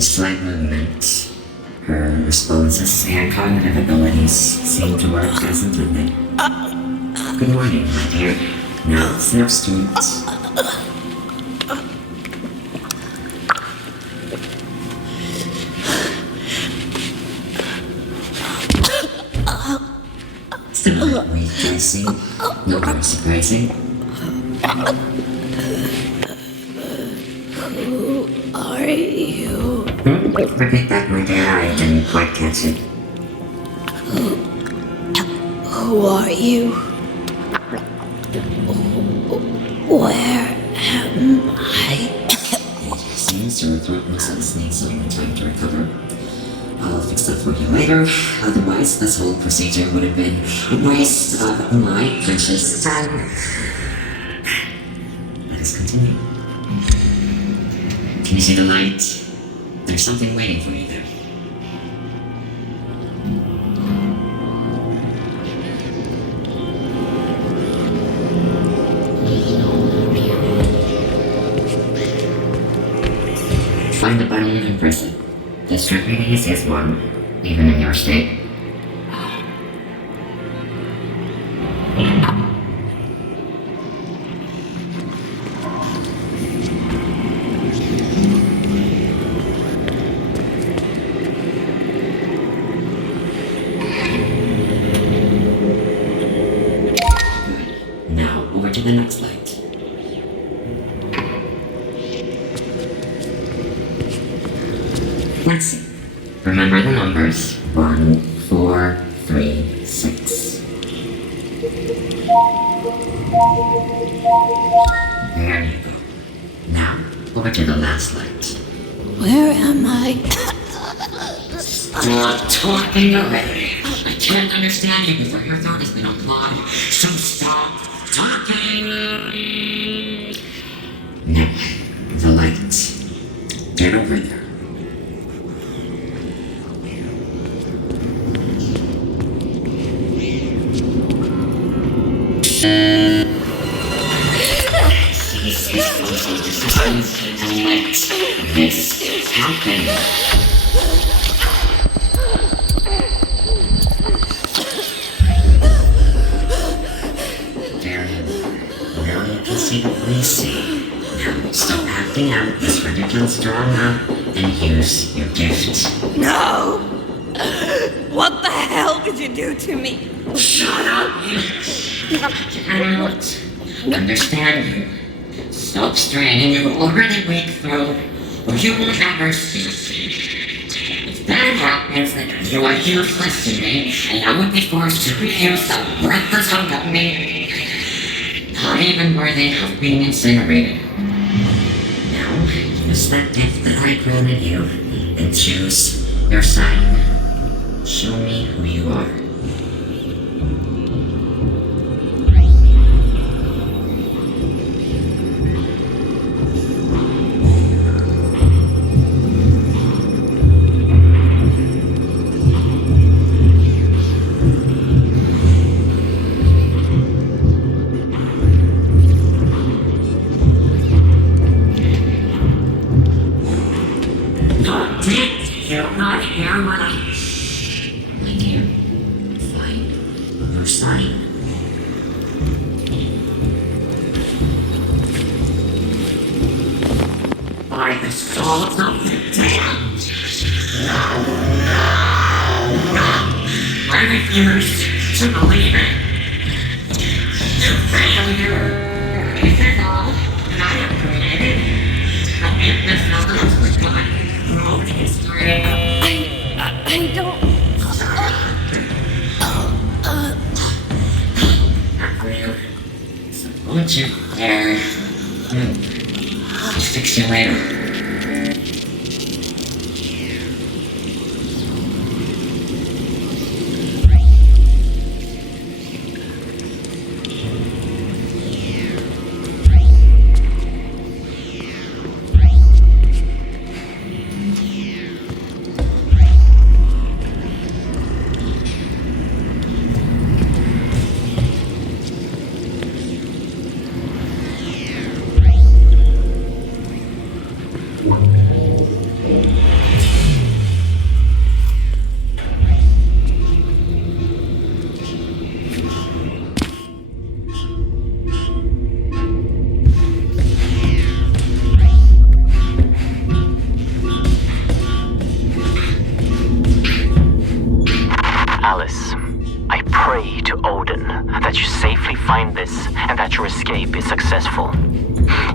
Slight movement. Her responses and cognitive abilities seem to work as intended. Good morning, my dear. Now it's your street. Still weak, I see. No more surprising. Who are you? Repeat that, my dear. I didn't quite catch it. Who are you? Where am I? It seems your throat muscles need some time to recover. I'll fix that for you later. Otherwise, this whole procedure would have been a waste of my precious time. Let us continue. Can you see the light? There's something waiting for you there. Find the button and press it. This should be the easiest one, even in your state. Now, over to the next light. Let's see. Remember the numbers 1, 4, 3, 6. There you go. Now, over to the last light. Where am I? Stop talking already. I can't understand you before your throat has been unplugged. So stop talking. Now, the light. Get over there. This happen. There you are. Now you can see what we see. Now stop acting out this ridiculous drama and use your gift. No! What the hell did you do to me? Shut up! Cannot understand you. Stop straining your already weak throat, or you will never speak. If that happens, then you are useless to me, and I would be forced to reuse the worthless hunk of me. Not even worthy of being incinerated. Now, use that gift that I granted you, and choose your side. Show me who you are. You're not here when I... My dear, find your side. By the souls of the dead. No, no, no. I refuse to believe it. You failure. This is all that I have created. I make this knowledge with God. I don't... Not for you. So won't you dare move? I'll fix you later. Alice, I pray to Odin that you safely find this and that your escape is successful.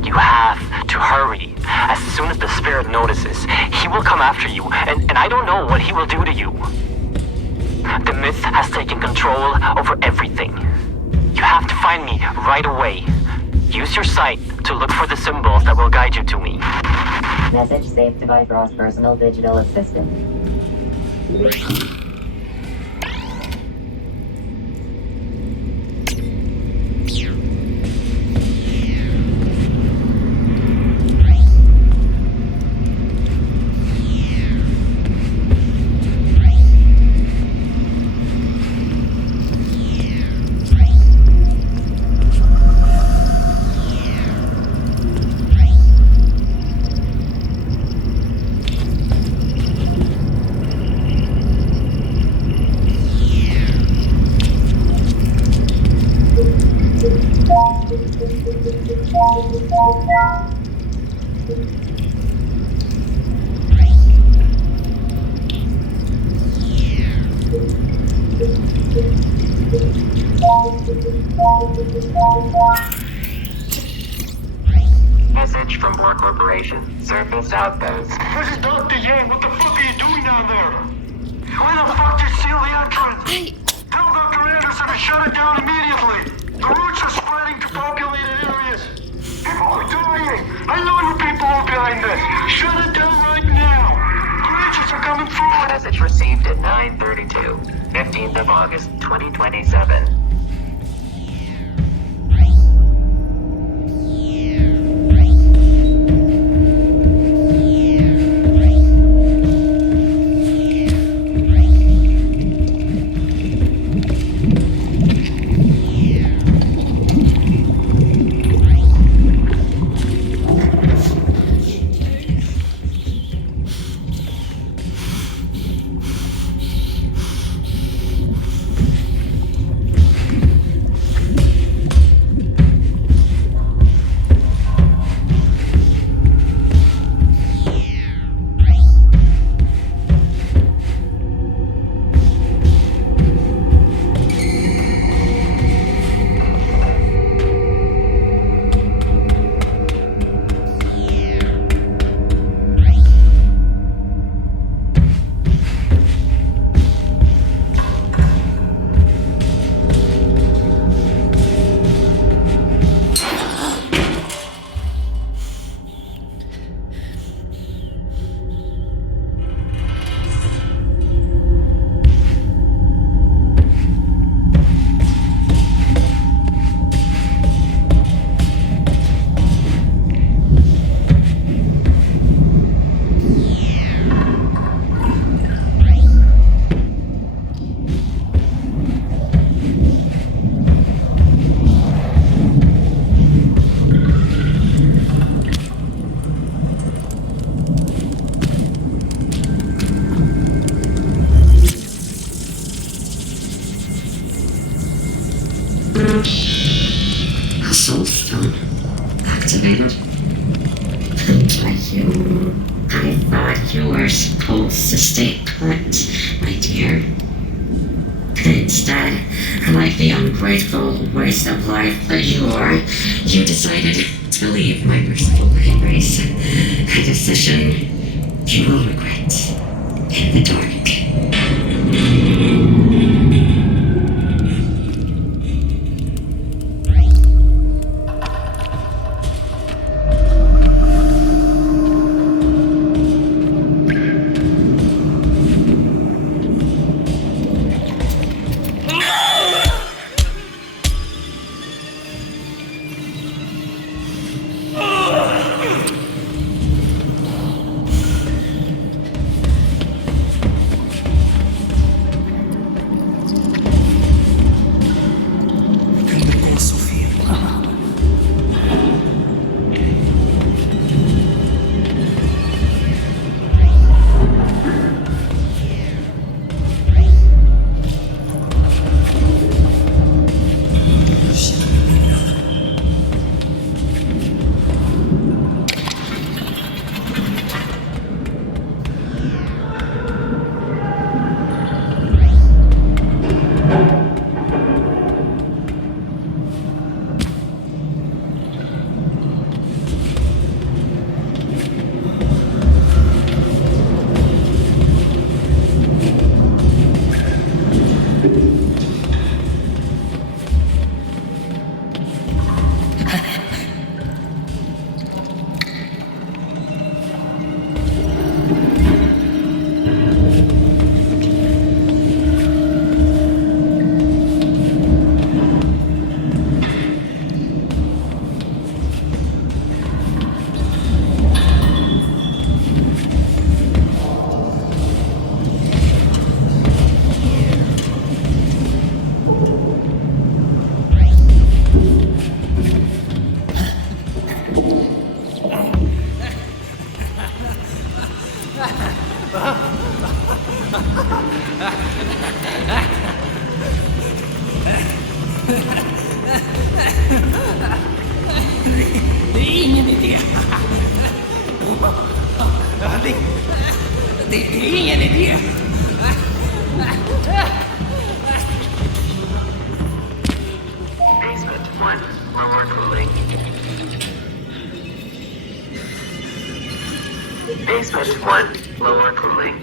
You have to hurry. As soon as the spirit notices, he will come after you, and I don't know what he will do to you. The myth has taken control over everything. You have to find me right away. Use your sight to look for the symbols that will guide you to me. Message saved to Bifrost's personal digital assistant. Message from War Corporation. Surface outpost. This is Dr. Yang. What the fuck are you doing down there? Where the fuck did you seal the entrance? Tell Dr. Anderson to shut it down immediately. The roots are spreading to populated areas. People are dying. I know you people are behind this. Shut it down right now. Creatures are coming through. Message received at 9:32, 15th of August, 2027. Soul stone activated. I thought you were supposed to stay put, my dear. Instead, like the ungrateful waste of life that you are, you decided to leave my merciful embrace. A decision you will regret in the dark. Det är ingen idé. Det är ingen idé. Basement 1, lower cooling. Basement 1, lower cooling.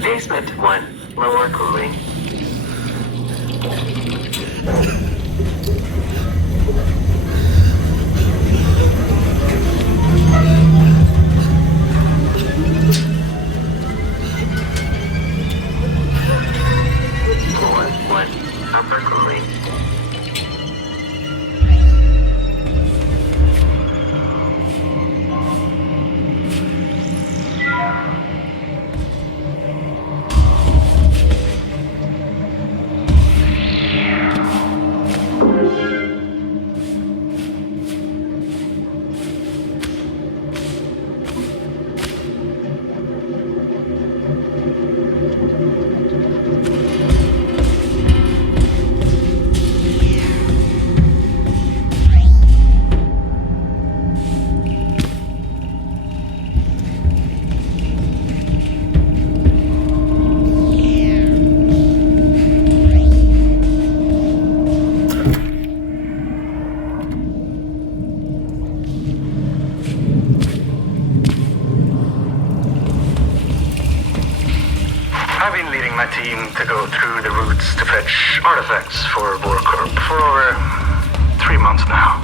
Basement 1, lower cooling. Floor 1, upper cooling. I've been leading my team to go through the routes to fetch artifacts for Warcorp for over 3 months now.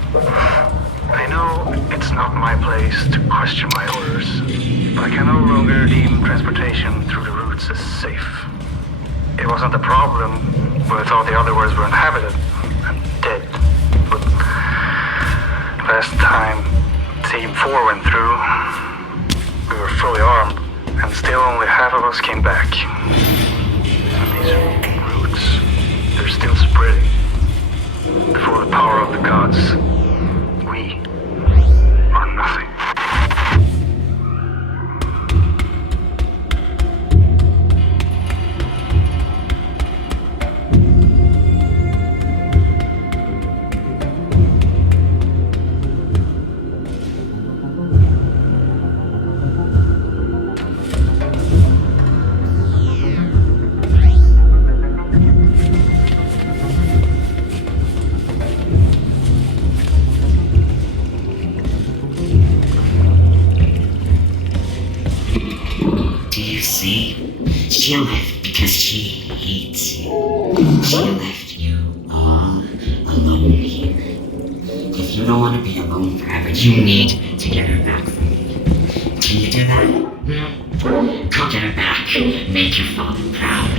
I know it's not my place to question my orders, but I can no longer deem transportation through the routes as safe. It wasn't a problem when I thought the other worlds were inhabited and dead, but last time Team 4 went through, we were fully armed, and still only half of us came back. And these roots, they're still spreading. Before the power of the gods, we are nothing. Do you see? She left because she hates you. She left you all alone here. If you don't want to be alone forever, you need to get her back from me. Can you do that? Go get her back. Make your father proud.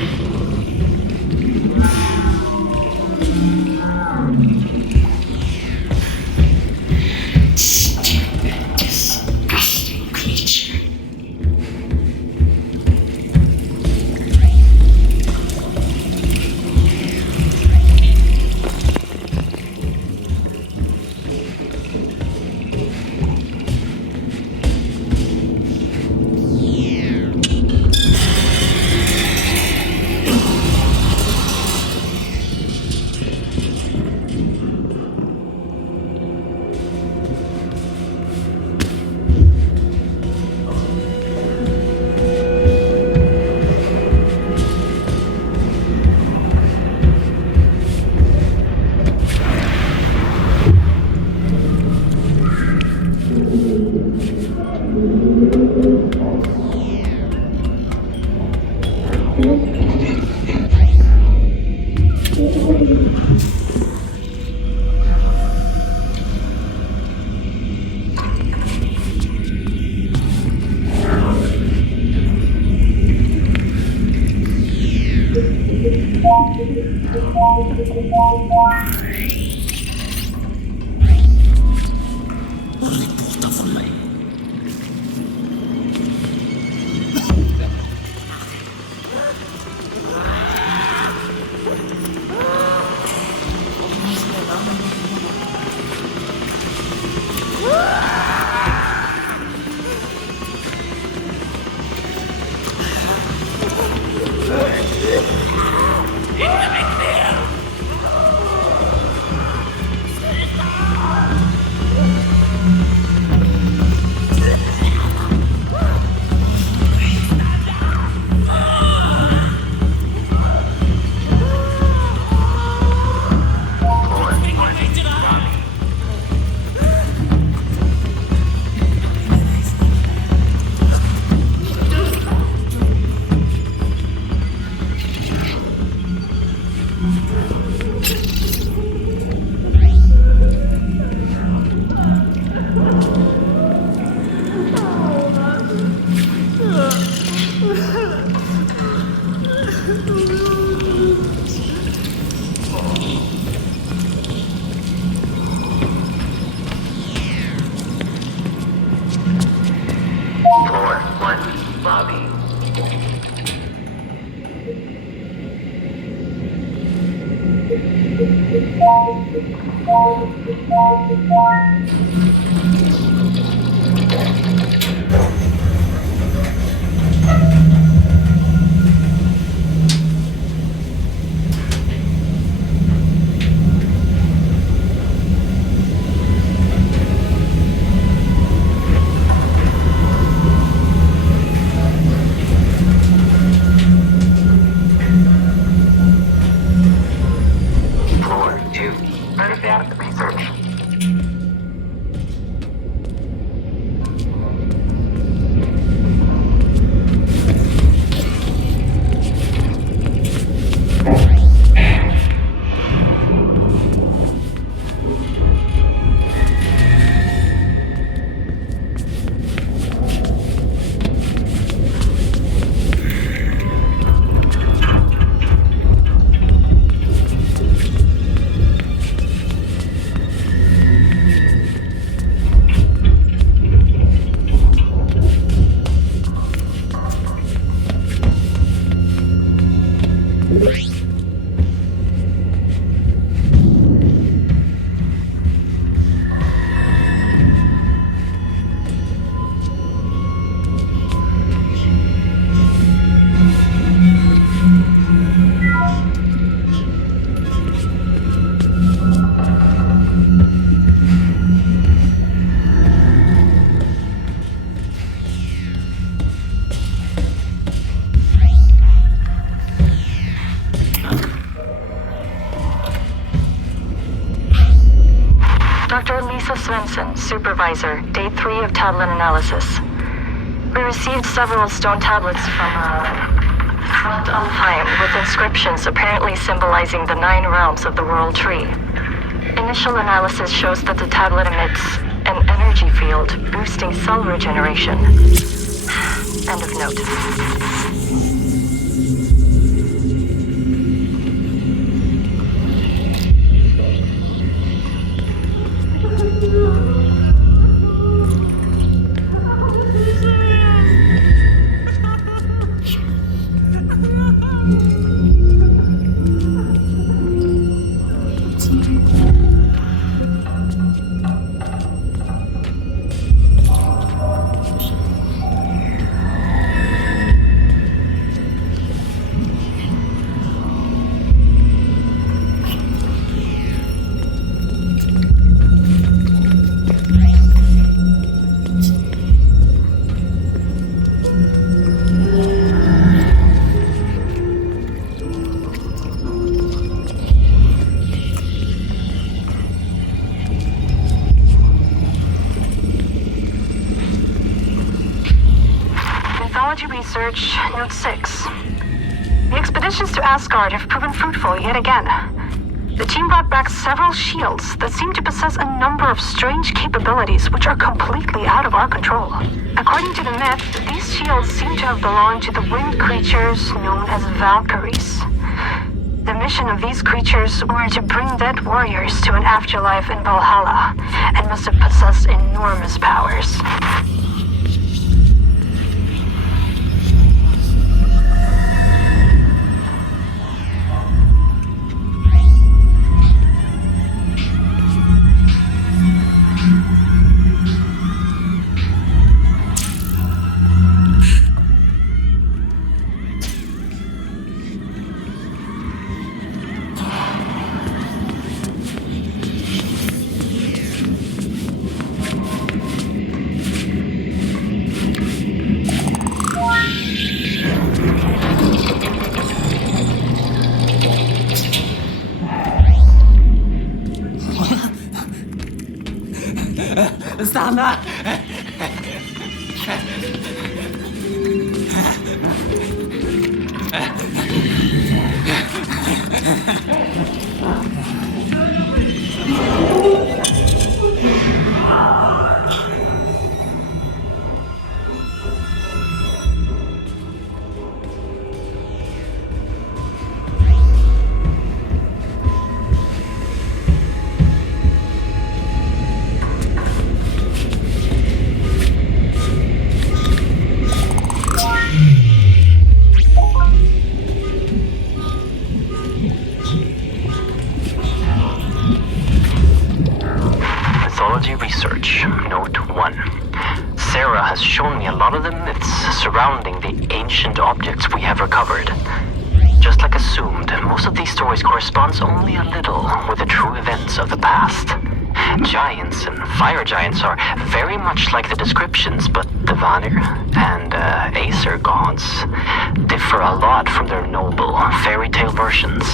Stupid, disgusting creature. Supervisor, Day 3 of tablet analysis. We received several stone tablets from front Alfheim with inscriptions apparently symbolizing the 9 realms of the World Tree. Initial analysis shows that the tablet emits an energy field boosting cell regeneration. End of note. Research, Note 6. The expeditions to Asgard have proven fruitful yet again. The team brought back several shields that seem to possess a number of strange capabilities which are completely out of our control. According to the myth, these shields seem to have belonged to the winged creatures known as Valkyries. The mission of these creatures were to bring dead warriors to an afterlife in Valhalla, and must have possessed enormous powers. Stanna! lot of the myths surrounding the ancient objects we have recovered. Just like assumed, most of these stories corresponds only a little with the true events of the past. Giants and fire giants are very much like the descriptions, but the Vanir and Aesir gods differ a lot from their noble fairy tale versions.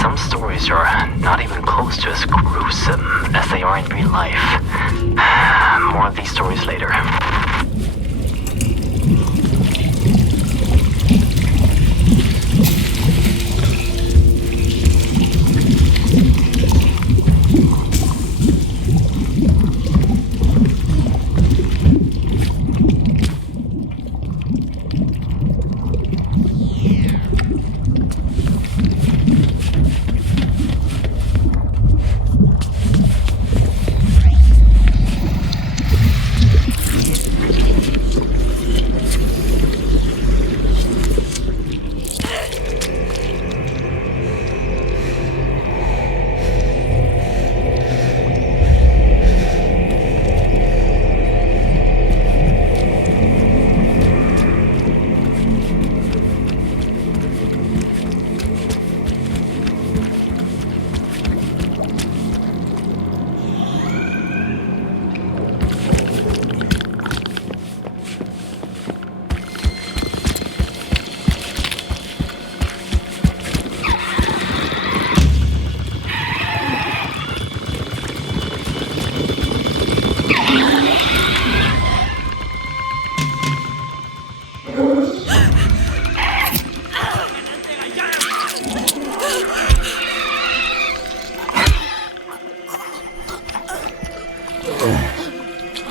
Some stories are not even close to as gruesome as they are in real life. More of these stories later.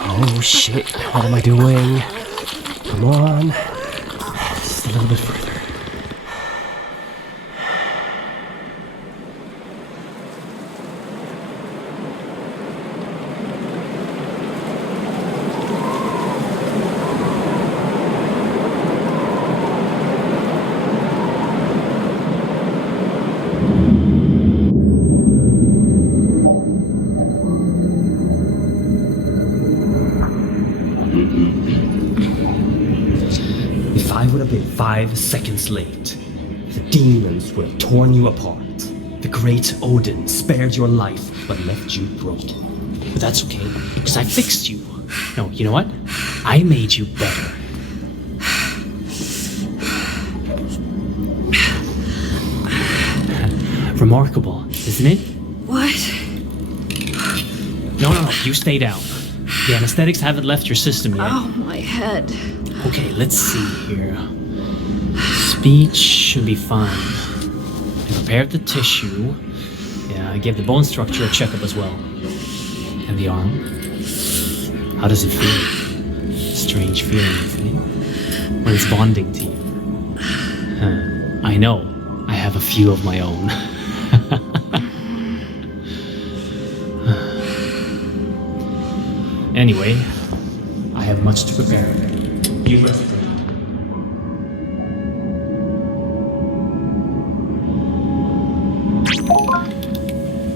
Oh shit, what am I doing? Come on. Just a little bit further. If I would have been 5 seconds late, the demons would have torn you apart. The great Odin spared your life, but left you broken. But that's okay, because I fixed you. No, you know what? I made you better. Remarkable, isn't it? What? No, you stay down. The anesthetics haven't left your system yet. Oh, my head. Okay, let's see here. Speech should be fine. I prepared the tissue. Yeah, I gave the bone structure a checkup as well. And the arm? How does it feel? Strange feeling, isn't it? When it's bonding to you. I know. I have a few of my own. Anyway, I have much to prepare. You rest.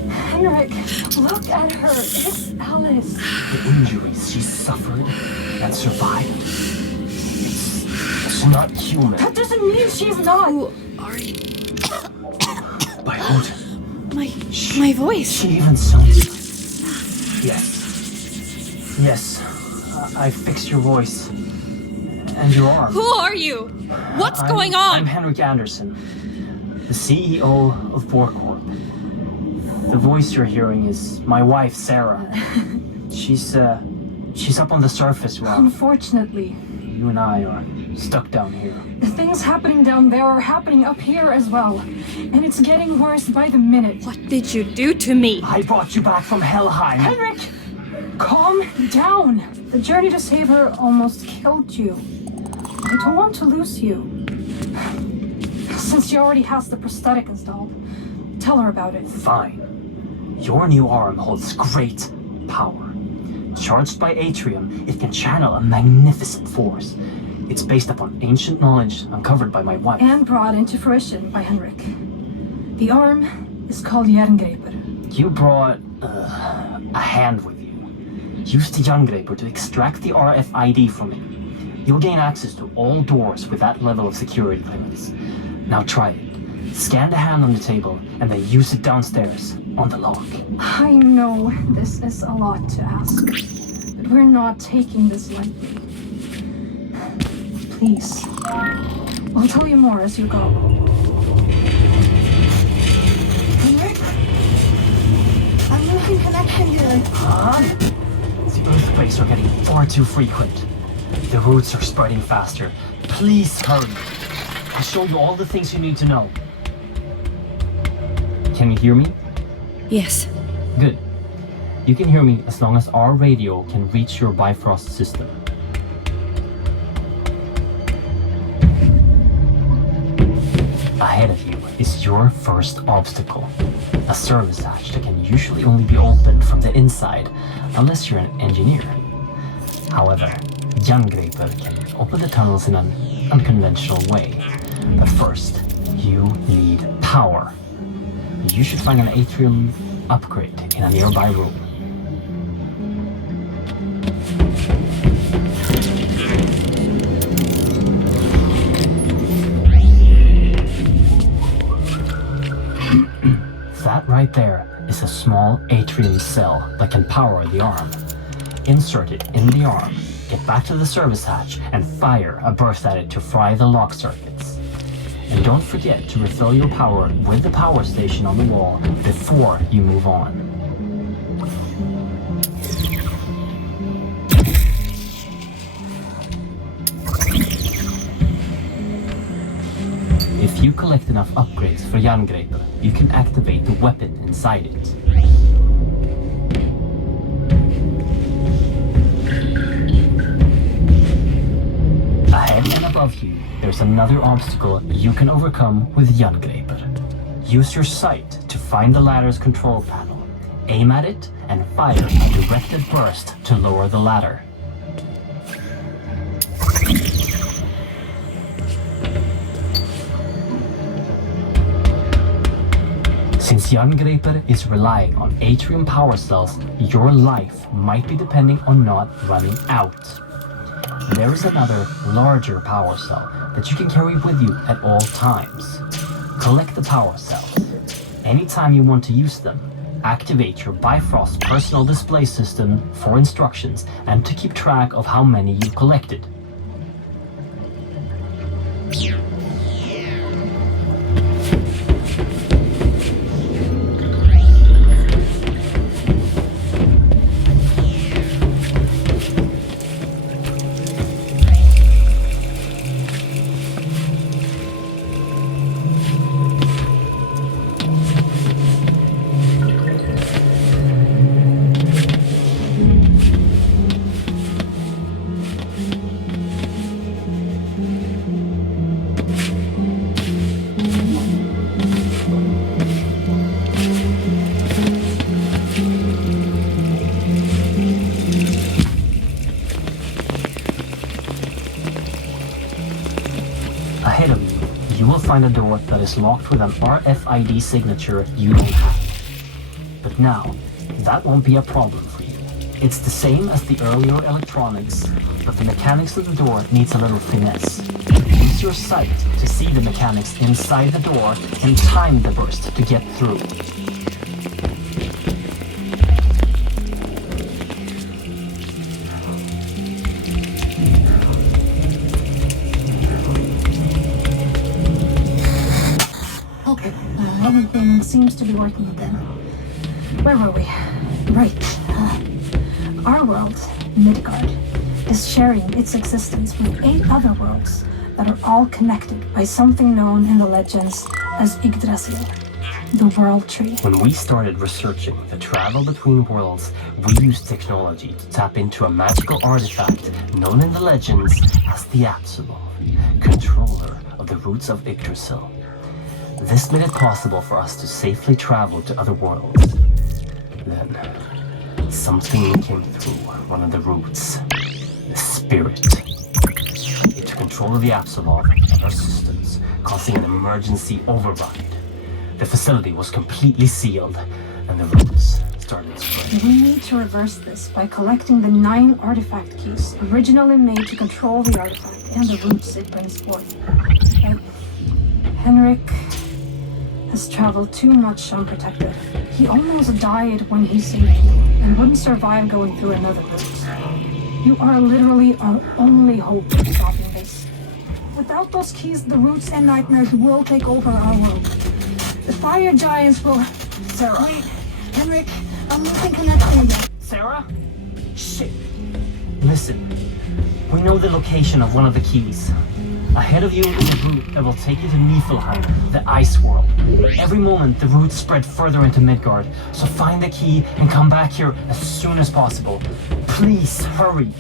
Hfric, look at her. It's Alice. The injuries she suffered and survived. It's not human. That doesn't mean she's not. Who are you? By Odin. My voice. She even sounds. Yes, I fixed your voice. And your arm. Who are you? What's going on? I'm Henrik Anderson, the CEO of Borcorp. The voice you're hearing is my wife, Sarah. She's up on the surface well. Unfortunately, You and I are stuck down here. the things happening down there are happening up here as well. And it's getting worse by the minute. What did you do to me? I brought you back from Helheim. Hfric, calm down. The journey to save her almost killed you. I don't want to lose you. Since she already has the prosthetic installed, tell her about it. Fine. Your new arm holds great power. Charged by Atrium, it can channel a magnificent force. It's based upon ancient knowledge uncovered by my wife. And brought into fruition by Hfric. The arm is called Jerngreper. You brought a hand with you. Use the Jerngreper to extract the RFID from it. You'll gain access to all doors with that level of security clearance. Now try it. Scan the hand on the table and then use it downstairs on the lock. I know this is a lot to ask, but we're not taking this lightly. Please, I'll tell you more as you go. I'm losing connection here. The earthquakes are getting far too frequent. The roots are spreading faster. Please hurry. I'll show you all the things you need to know. Can you hear me? Yes. Good. You can hear me as long as our radio can reach your Bifrost system. Ahead of you is your first obstacle. A service hatch that can usually only be opened from the inside, unless you're an engineer. However, Jerngripper can open the tunnels in an unconventional way. But first, you need power. You should find an atrium upgrade in a nearby room. That right there is a small atrium cell that can power the arm. Insert it in the arm, get back to the service hatch, and fire a burst at it to fry the lock circuits. And don't forget to refill your power with the power station on the wall before you move on. If you collect enough upgrades for Jerngripper, you can activate the weapon inside it. Ahead and above you, there's another obstacle you can overcome with Jerngripper. Use your sight to find the ladder's control panel, aim at it, and fire a directed burst to lower the ladder. Since Jerngripper is relying on atrium power cells, your life might be depending on not running out. There is another, larger power cell that you can carry with you at all times. Collect the power cells. Anytime you want to use them, activate your Bifrost personal display system for instructions and to keep track of how many you've collected. Ahead of you, you will find a door that is locked with an RFID signature you don't have. But now, that won't be a problem for you. It's the same as the earlier electronics, but the mechanics of the door needs a little finesse. Use your sight to see the mechanics inside the door and time the burst to get through. Everything seems to be working again. Where were we? Right. Our world, Midgard, is sharing its existence with 8 other worlds that are all connected by something known in the legends as Yggdrasil, the World Tree. When we started researching the travel between worlds, we used technology to tap into a magical artifact known in the legends as the Apsulov, controller of the roots of Yggdrasil. This made it possible for us to safely travel to other worlds. Then, something came through one of the roots. The spirit. It took control of the Apsulov and our systems, causing an emergency override. The facility was completely sealed, and the roots started spreading. We need to reverse this by collecting the 9 artifact keys originally made to control the artifact and the roots it brings forth. But Hfric has traveled too much unprotected. He almost died when he saved you, and wouldn't survive going through another route. You are literally our only hope of stopping this. Without those keys, the roots and nightmares will take over our world. The fire giants will... Sarah! Wait, Hfric, I'm losing connection again. Sarah? Shit. Listen, we know the location of one of the keys. Ahead of you is a route that will take you to Niflheim, the ice world. Every moment, the routes spread further into Midgard, so find the key and come back here as soon as possible. Please, hurry.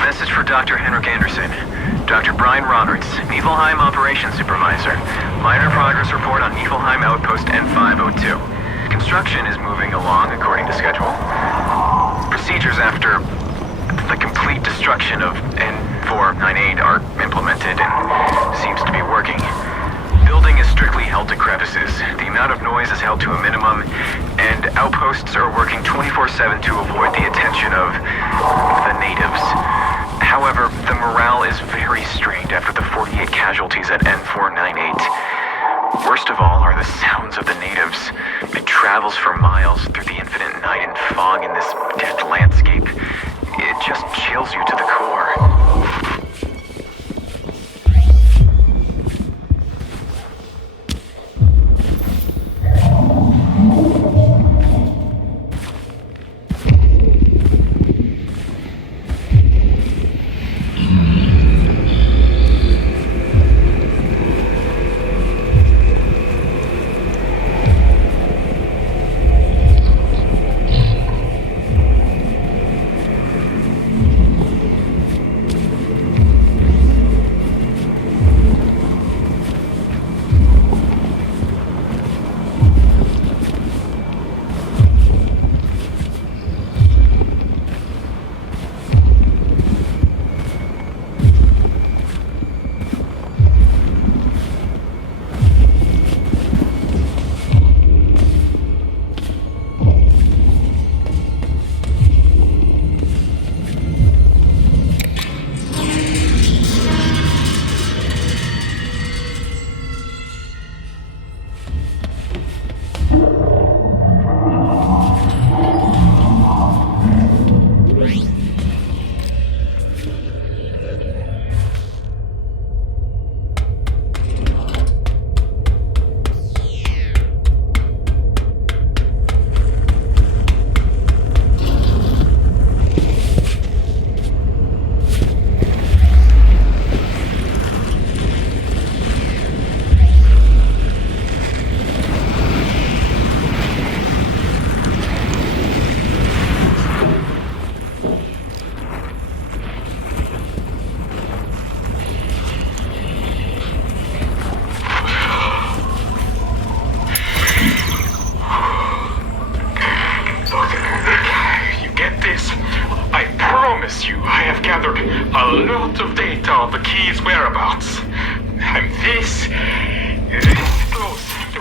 Message for Dr. Henrik Anderson. Dr. Brian Roberts, Niflheim Operations Supervisor. Minor progress report on Niflheim Outpost N502. Construction is moving along according to schedule. Procedures after the complete destruction of N498 are implemented and seems to be working. Building is strictly held to crevices. The amount of noise is held to a minimum, and outposts are working 24/7 to avoid the attention of the natives. However, the morale is very strained after the 48 casualties at N498. Worst of all are the sounds of the natives. It travels for miles through the infinite night and fog in this dead landscape. It just chills you to the core.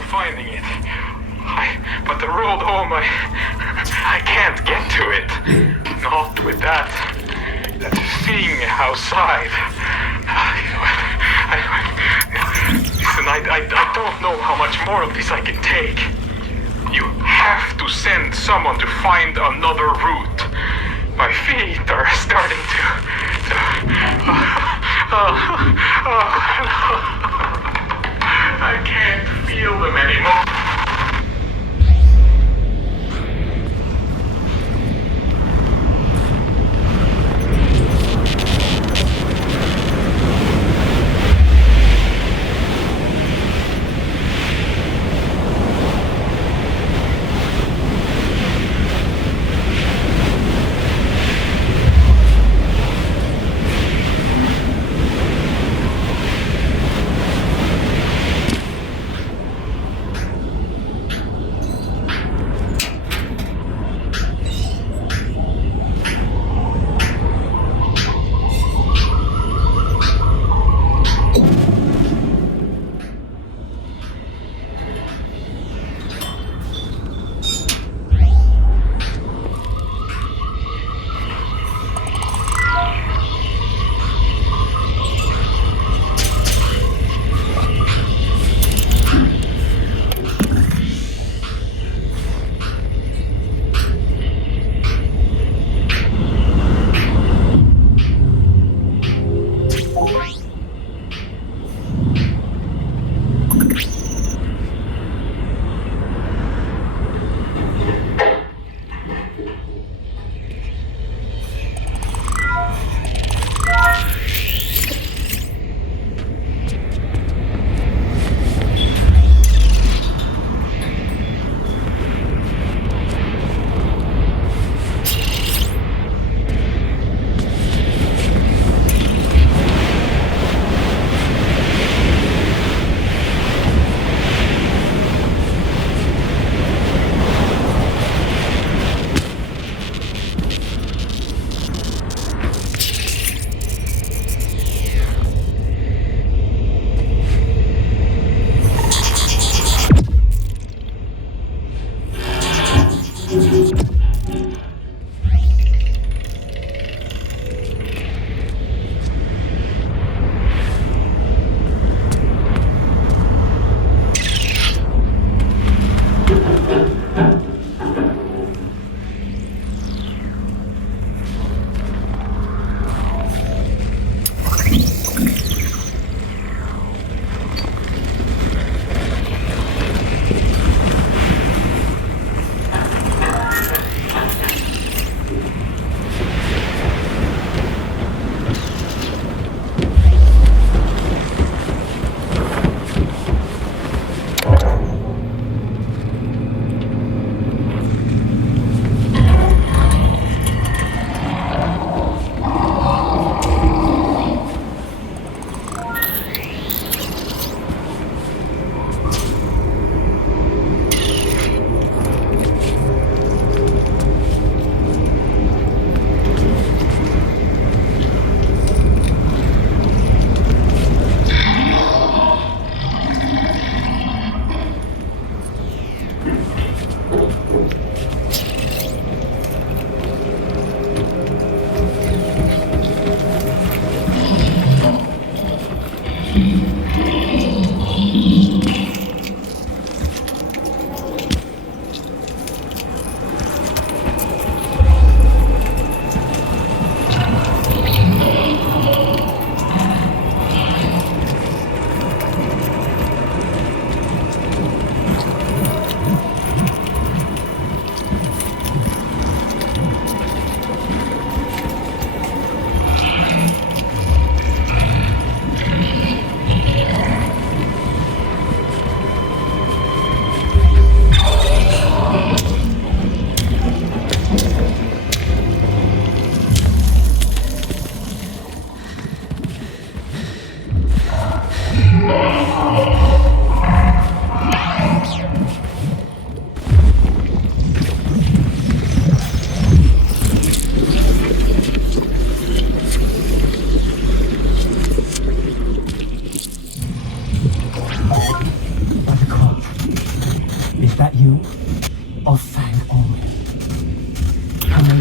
finding it. But the road home, I can't get to it. Not with that thing outside. Listen, I don't know how much more of this I can take. You have to send someone to find another route. My feet are starting to I can't feel them anymore.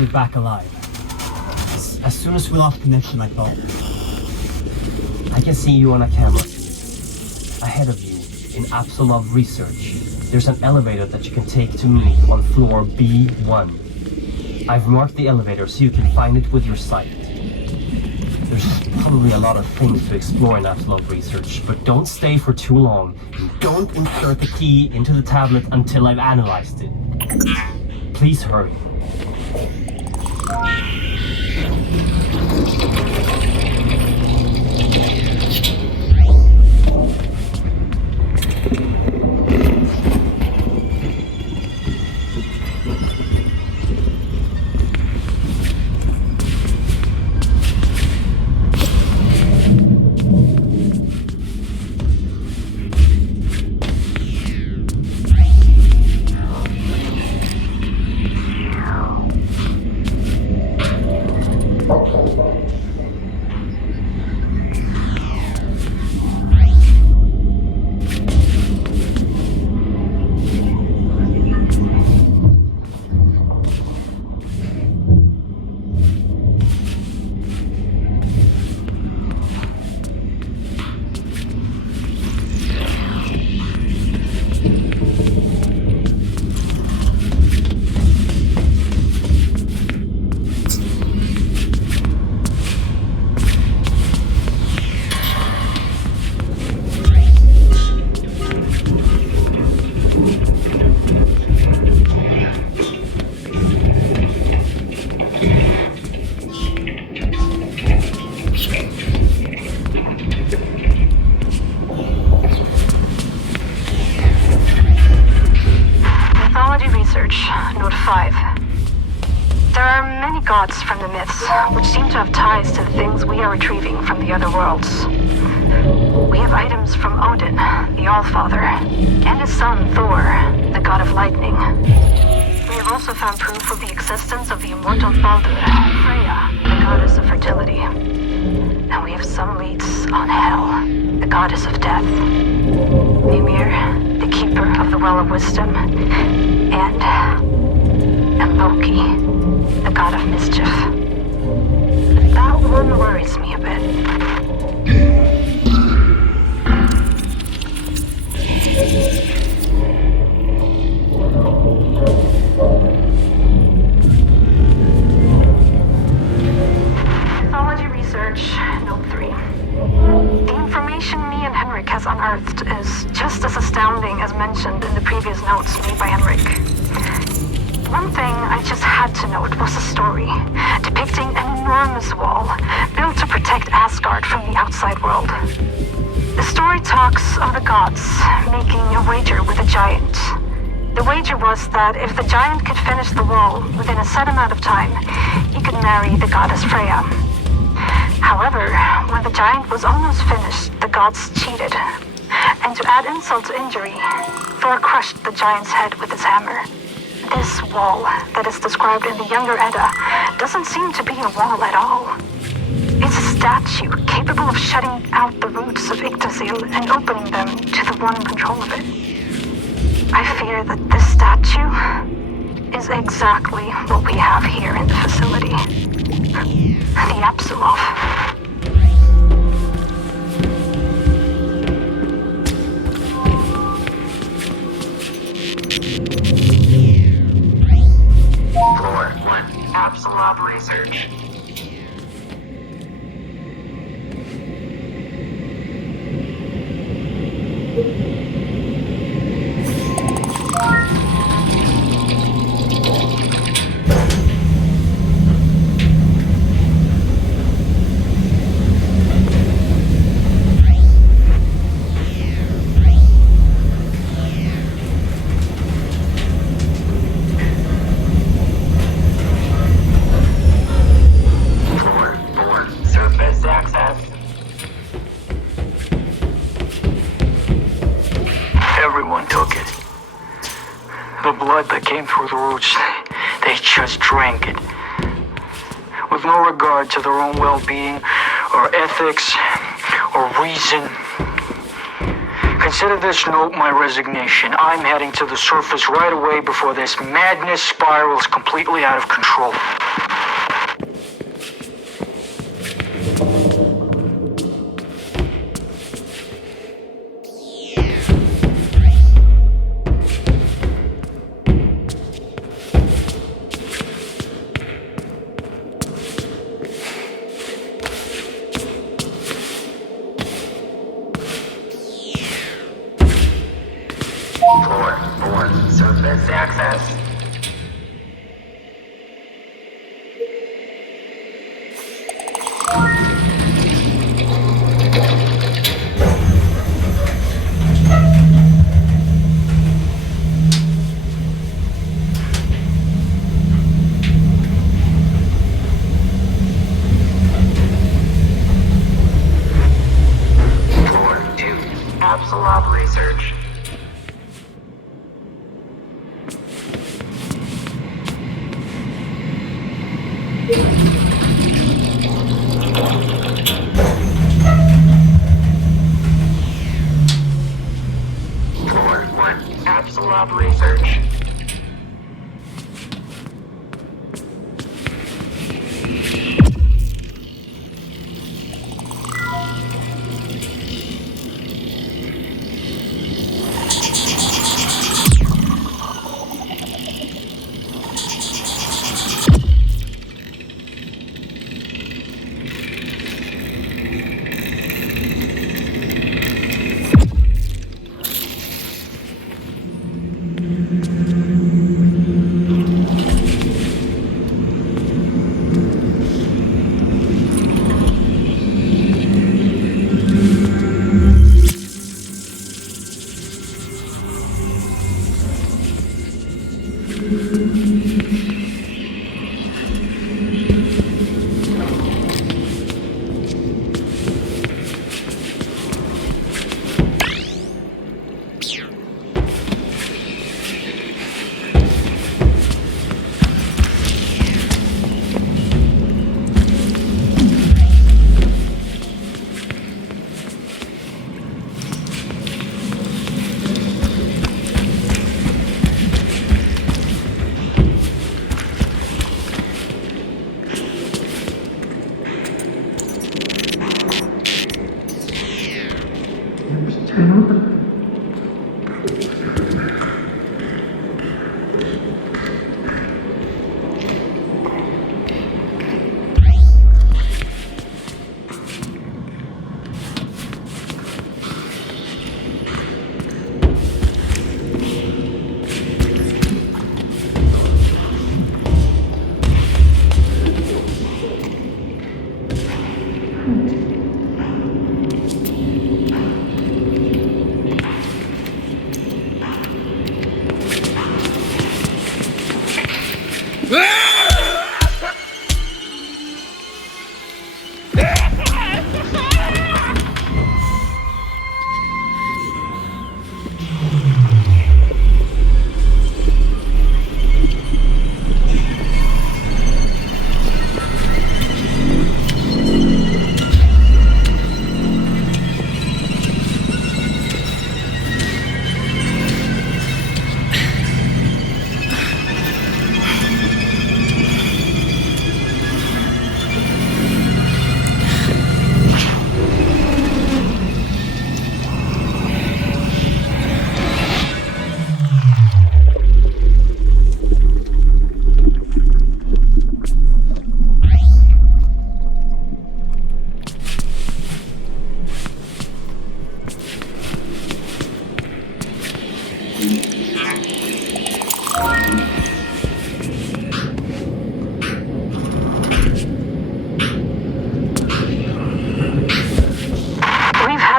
you're back alive. As soon as we lost connection, I thought. I can see you on a camera. Ahead of you, in Apsulov Research, there's an elevator that you can take to me on floor B1. I've marked the elevator so you can find it with your sight. There's probably a lot of things to explore in Apsulov Research, but don't stay for too long. And don't insert the key into the tablet until I've analyzed it. Please hurry. Mythology research, note 5. There are many gods from the myths, which seem to have ties to the things we are retrieving from the other worlds. We have items from Odin, the Allfather, and his son Thor, the god of lightning. We have also found proof of the existence of the immortal Baldur, Freya, the goddess of fertility. And we have some leads on Hel, the goddess of death, Mimir, the keeper of the Well of Wisdom, and Loki, the god of mischief. That one worries me a bit. Mythology research, note 3. The information me and Hfric has unearthed is just as astounding as mentioned in the previous notes made by Hfric. One thing I just had to note was a story depicting an enormous wall built to protect Asgard from the outside world. The story talks of the gods making a wager with a giant. The wager was that if the giant could finish the wall within a set amount of time, he could marry the goddess Freya. However, when the giant was almost finished, the gods cheated. And to add insult to injury, Thor crushed the giant's head with his hammer. This wall that is described in the Younger Edda doesn't seem to be a wall at all. It's a statue capable of shutting out the roots of Yggdrasil and opening them to the one in control of it. I fear that this statue is exactly what we have here in the facility. The Apsulov. Floor 1, Apsulov Research. That came through the roots, they just drank it. With no regard to their own well-being, or ethics, or reason. Consider this note my resignation. I'm heading to the surface right away before this madness spirals completely out of control. Surface access. Floor 2. Apsulov research. Floor 1. Apsulov research.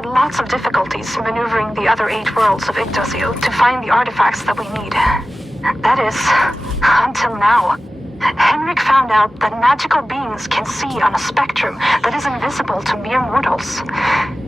Lots of difficulties maneuvering the other 8 worlds of Yggdrasil to find the artifacts that we need. That is, until now. Hfric found out that magical beings can see on a spectrum that is invisible to mere mortals.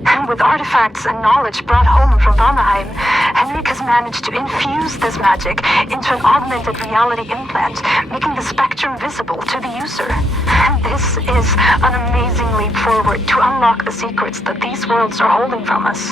And with artifacts and knowledge brought home from Valheim, Hfric has managed to infuse this magic into an augmented reality implant, making the spectrum visible to the user. And this is an amazing leap forward to unlock the secrets that these worlds are holding from us.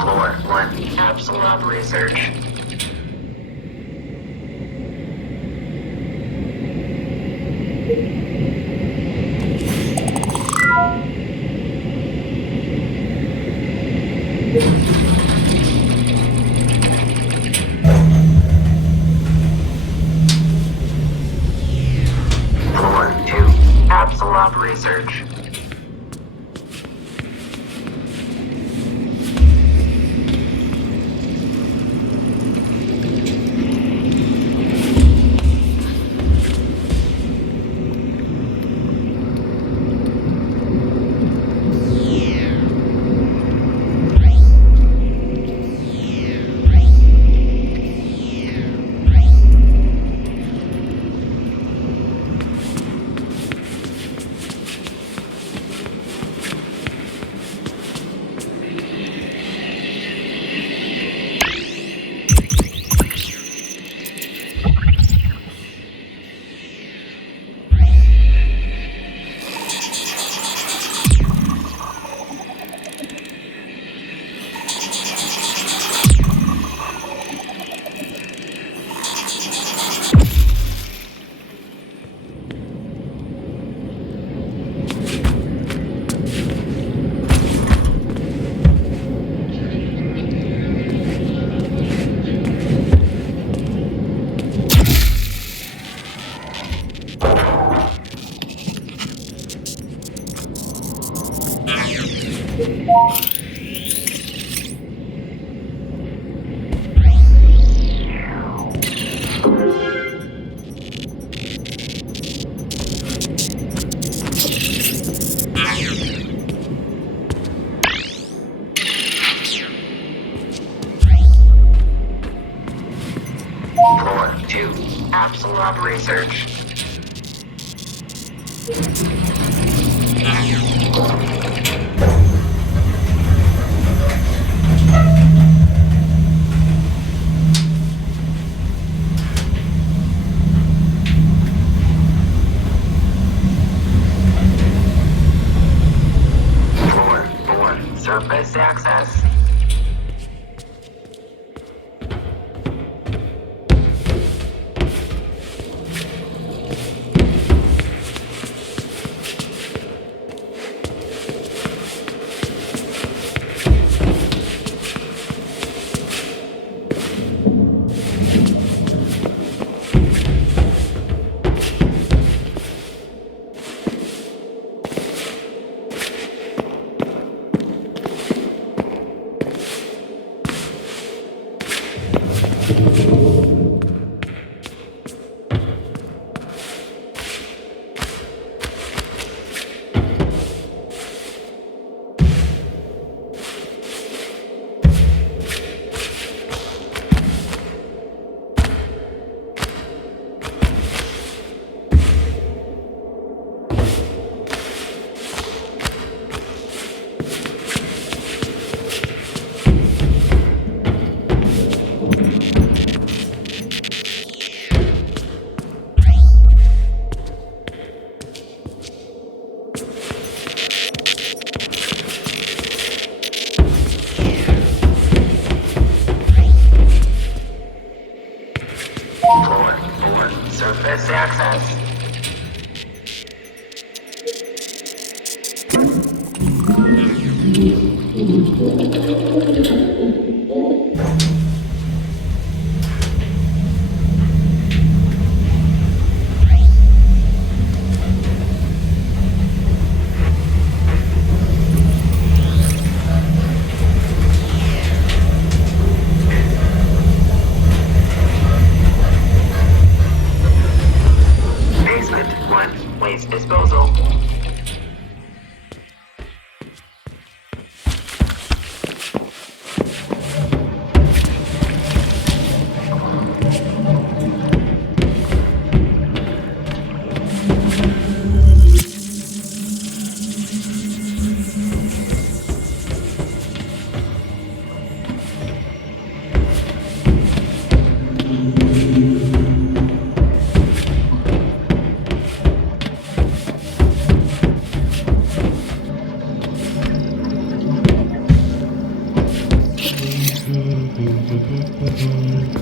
Floor 1, Apsulov research. Floor 2, Apsulov research. Floor 2, Apsulov research. Floor 4, surface access. emergency access. Waste disposal.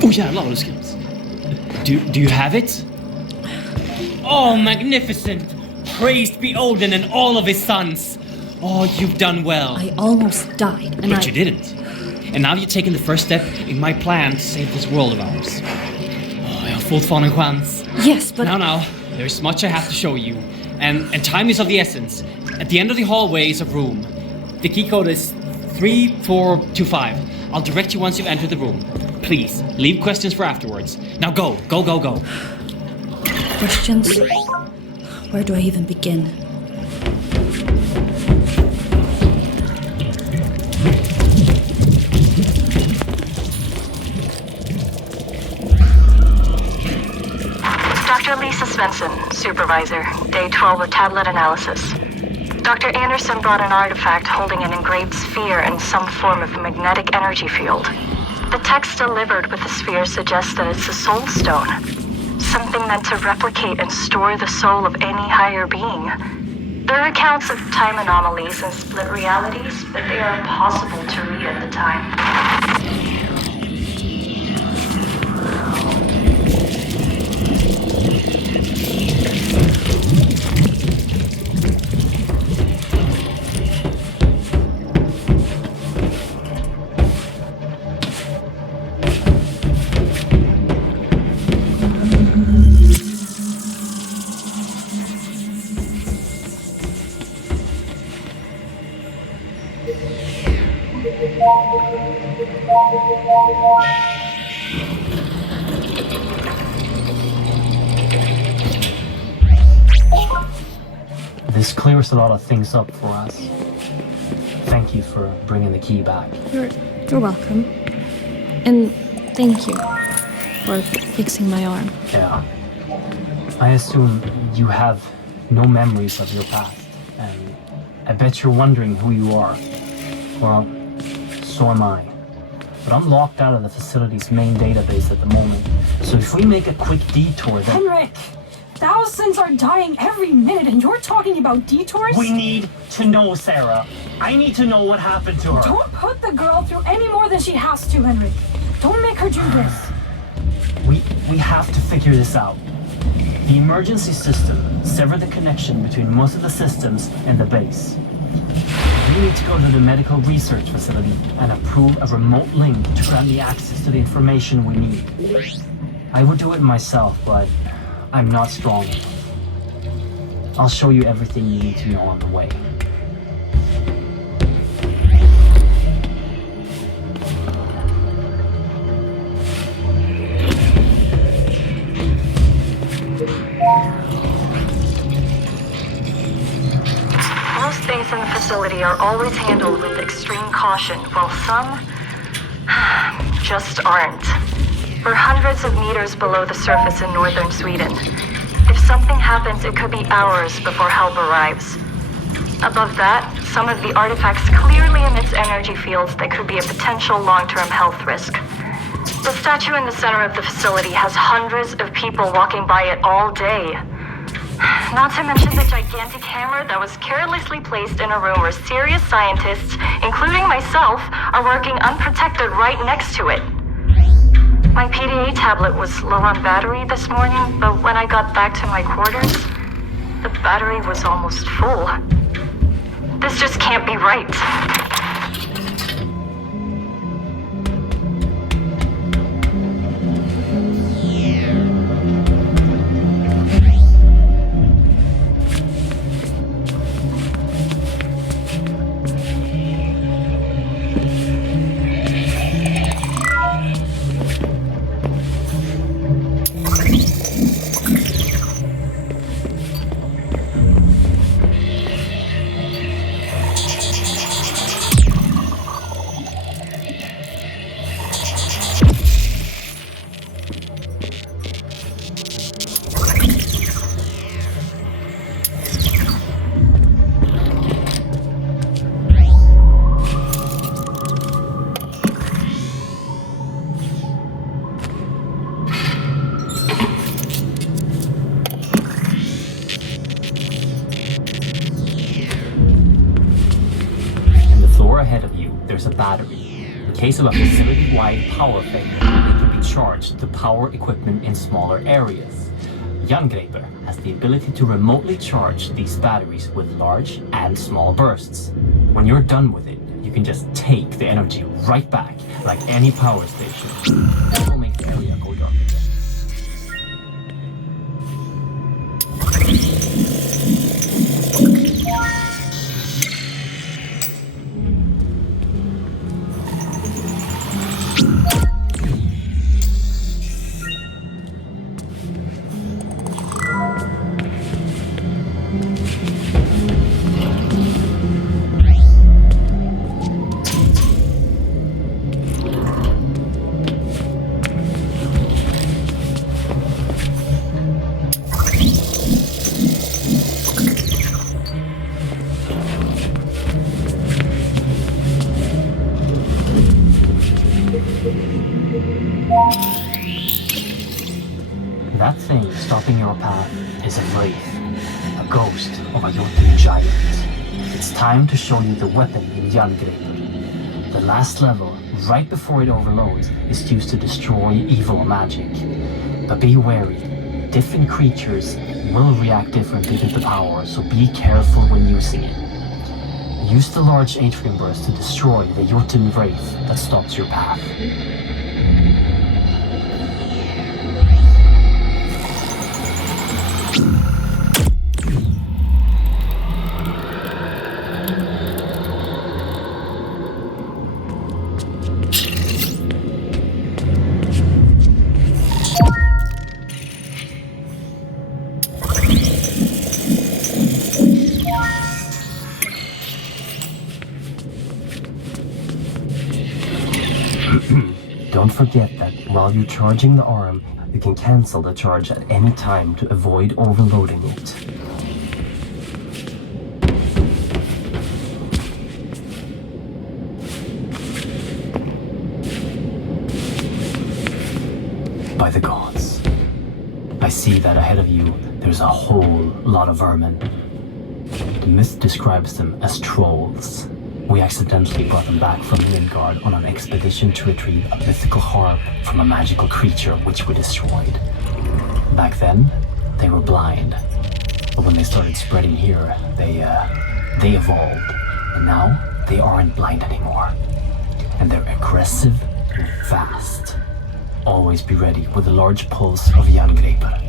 Oh yeah, lava skills. Do you have it? Oh, magnificent! Praised be Odin and all of his sons. Oh, you've done well. I almost died, and But you didn't. And now you've taken the first step in my plan to save this world of ours. Oh, jag har fortfarande en chans. Yes, but... Now, there's much I have to show you. And time is of the essence. At the end of the hallway is a room. The key code is 3425. I'll direct you once you've entered the room. Please, leave questions for afterwards. Now go. Questions? Where do I even begin? Dr. Lisa Svensson, supervisor, day 12 of tablet analysis. Dr. Anderson brought an artifact holding an engraved sphere and some form of magnetic energy field. The text delivered with the sphere suggests that it's a soul stone, something meant to replicate and store the soul of any higher being. There are accounts of time anomalies and split realities, but they are impossible to read at the time. This clears a lot of things up for us. Thank you for bringing the key back. You're welcome. And thank you for fixing my arm. Yeah. I assume you have no memories of your past, and I bet you're wondering who you are. Well, so am I. But I'm locked out of the facility's main database at the moment, so if we make a quick detour then... Hfric! Thousands are dying every minute and you're talking about detours? We need to know, Sarah. I need to know what happened to her. Don't put the girl through any more than she has to, Hfric. Don't make her do this. We have to figure this out. The emergency system severed the connection between most of the systems and the base. We need to go to the medical research facility and approve a remote link to grant me access to the information we need. I would do it myself, but I'm not strong enough. I'll show you everything you need to know on the way. Most things in the facility are always handled with extreme caution, while some just aren't. We're hundreds of meters below the surface in northern Sweden. If something happens, it could be hours before help arrives. Above that, some of the artifacts clearly emits energy fields that could be a potential long-term health risk. The statue in the center of the facility has hundreds of people walking by it all day. Not to mention the gigantic hammer that was carelessly placed in a room where serious scientists, including myself, are working unprotected right next to it. My PDA tablet was low on battery this morning, but when I got back to my quarters, the battery was almost full. This just can't be right. Ahead of you, there's a battery. In case of a facility-wide power failure, they can be charged to power equipment in smaller areas. Jerngripper has the ability to remotely charge these batteries with large and small bursts. When you're done with it, you can just take the energy right back, like any power station. That will make the area go dark again. That thing stopping your path is a wraith, a ghost of a Jotun giant. It's time to show you the weapon in Jerngripper. The last level, right before it overloads, is used to destroy evil magic. But be wary, different creatures will react differently to the power, so be careful when using it. Use the large Hfric burst to destroy the Jotun wraith that stops your path. Don't forget that while you're charging the arm, you can cancel the charge at any time to avoid overloading it. By the gods, I see that ahead of you there's a whole lot of vermin. The myth describes them as trolls. We accidentally brought them back from Midgard on an expedition to retrieve a mythical harp from a magical creature which we destroyed. Back then, they were blind. But when they started spreading here, they evolved. And now, they aren't blind anymore. And they're aggressive and fast. Always be ready with a large pulse of Jerngripper.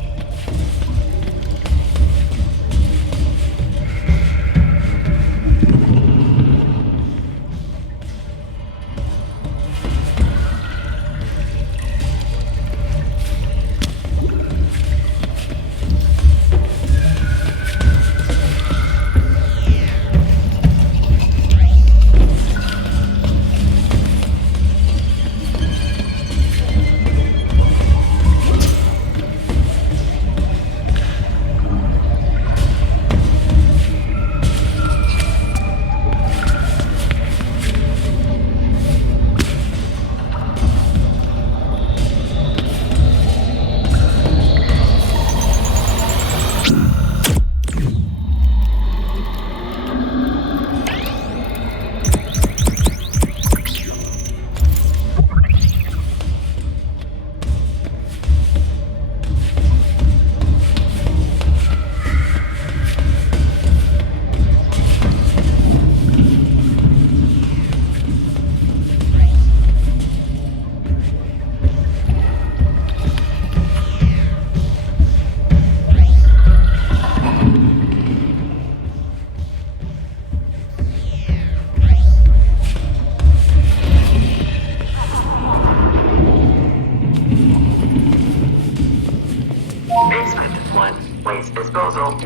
1. Waste disposal.